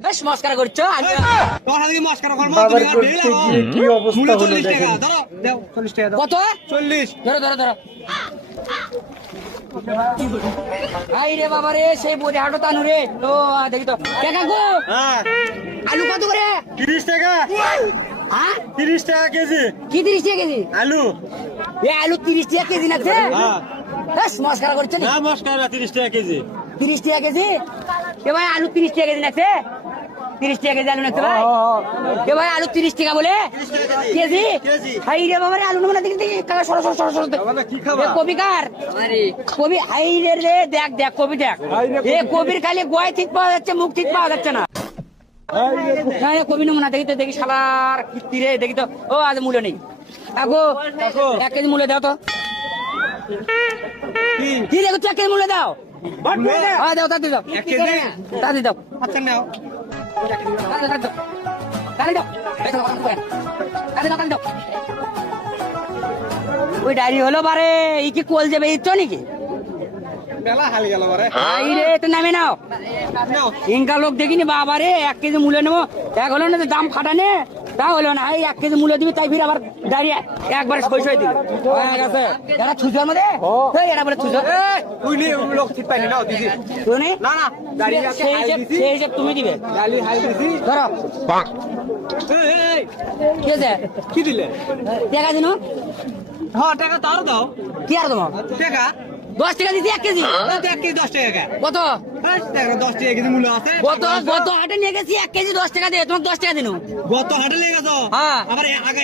বেশ মস্কারা করছো কি অবস্থা হলো দেখেন। কত 40 ধরো ধরো ধরো আই রে বাবা রে সেই বোঝে হাঁটো তানু রে ও দেখি তো কাকু হ্যাঁ আলু কত করে 30 টাকা হ্যাঁ 30 টাকা কেজি কি 30 টাকা কেজি আলু এ আলু 30 টাকা কেজি নাছে হ্যাঁ বেশ মস্কারা করছো নি না মস্কারা 30 টাকা কেজি 30 টাকা কেজি এ ভাই আলু 30 টাকা কেজি নাছে 30 টাকা কেজি আলু নাছে ভাই এ ভাই আলু 30 টাকা বলে কেজি হাই রে বাবা রে আলু না দেখি দেখি কাকা সরো সরো সরো সরো কি খাবা এ কবি কার কবি হাই রে রে দেখ দেখ কবি দেখ এ কবির খালি গোয় ঠিক পাওয়া যাচ্ছে মুখ ঠিক পাওয়া যাচ্ছে না না কবি নমুনা দেখি তো দেখি শালার কীর্তি রে দেখি তো ও আজ মূল্য নেই আগো 1 কেজি মূল্য দাও তো কি দেখো 1 কেজি মূল্য দাও হ্যাঁ দাও তাড়াতাড়ি দাও 1 কেজি তাড়াতাড়ি দাও আচ্ছা নাও তাড়াতাড়ি দাও তাড়াতাড়ি দাও ওই ডায়রি হলো বারে এই কি কোল যাবে এই তো নাকি মেলা হাল গেল বারে আই রে তো নামে নাও নাও ইনকা লোক দেখিনি বাবা রে 1 কেজি মূল্য নেবো এক হলো না দাম ফাটানে তা হলো না এই 1 কেজি মূল্য দিবি তাই ফির আবার দাঁড়িয়ে একবার সই দিল হয়ে গেছে এরা ছুজোর মধ্যে এরা বলে ছুজো তুই লোক ঠিক পাইনি নাও দিদি শুনি না না গাড়ি আছে হাই দিছি সেই হিসেব তুমি দিবে গাড়ি হাই দিছি ধরো এই কি আছে কি দিলে টাকা দিন হ্যাঁ টাকা তার দাও কি আর তোমার টাকা 10 টাকা দিছি 1 কেজি 1 কেজি 10 টাকা কত 10 টাকা কেজি মূল্য আছে গত হাটে নিয়ে গেছি 1 কেজি 10 টাকা দিয়ে তোমাকে 10 টাকা দিন গত হাটে লেগে গেছো হ্যাঁ। আবার আগে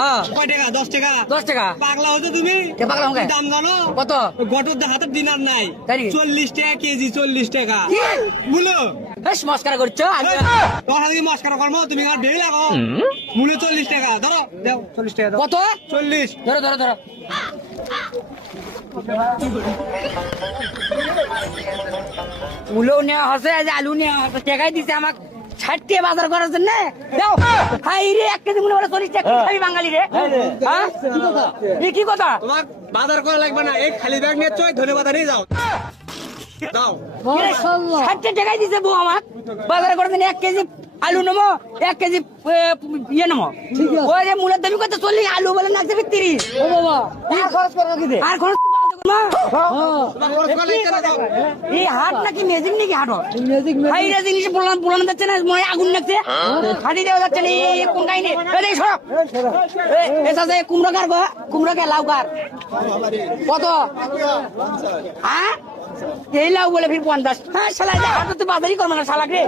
হ্যাঁ। কয় টাকা 10 টাকা 10 টাকা পাগলা হতো তুমি কে পাগলা হয়ে দাম জানো কত গটর হাতের দিনার নাই তাই নাকি? 40 টাকা কেজি 40 টাকা কি? মূল্য বেশ মস্কারা করছো তোমার হাতে মস্কারা করবো তুমি আর বেই লাগো মূল্য 40 টাকা ধরো দাও 40 টাকা দাও কত 40 ধরো ধরো ধরো উলো নেওয়া হসে আজ আলু নেওয়া হসে টাকাই দিছে আমাকে 60 টাকা বাজার করার জন্য দাও হাই রে 1 কেজি মূল্য 40 টাকা খাবি বাঙালি রে হ্যাঁ কি কথা তোমার বাজার করা লাগবে না এই খালি ব্যাগ নিয়ে চয় ধন্যবাদ নিয়ে যাও দাও 60 টাকাই দিছে বউ আমাক বাজার করার জন্য 1 কেজি আলু নেবো 1 কেজি ইয়ে নেবো ওই যে মূলের দাবি কত 40 আলু বলে না দেবে 30 ও বাবা আর খরচ করো কি দে আর খরচ তোমার খরচ করা লাগবে না দাও এই হাট নাকি ম্যাজিক নাকি হাট ভাই রে জিনিস পোলানো যাচ্ছে না মনে আগুন লাগছে হাঁটি দেওয়া যাচ্ছে না এই কোন কাহিনী এই সরব এসা যে কুমড়ো কার গো কুমড়ো কে লাউ কার কত হ্যাঁ এই লাউ বলে ফির 50 হ্যাঁ শালা হাট তো বাজারই করবে না শালা রে